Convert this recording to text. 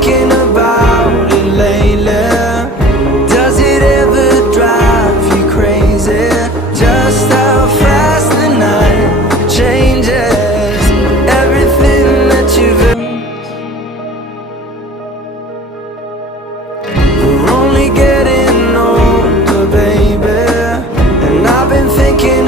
thinking about it lately. Does it ever drive you crazy? Just how fast the night changes everything that you've ever. We're only getting older, baby, and I've been thinking